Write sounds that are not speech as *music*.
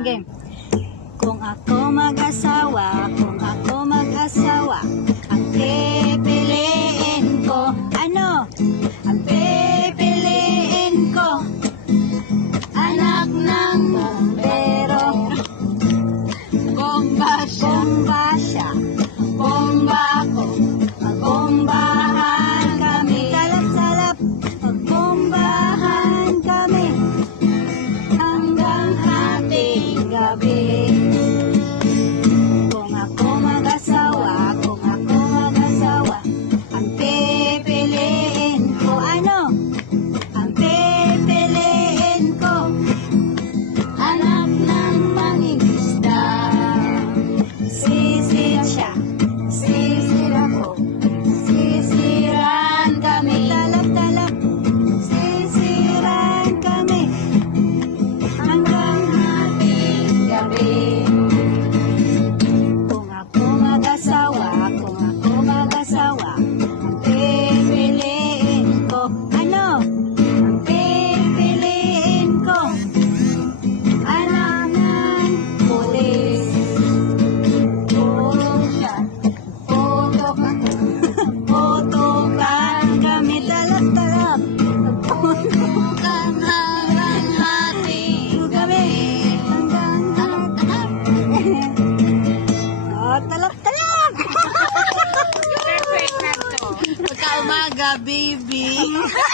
game. Kung ako mag-asawa, umaga, baby. *laughs*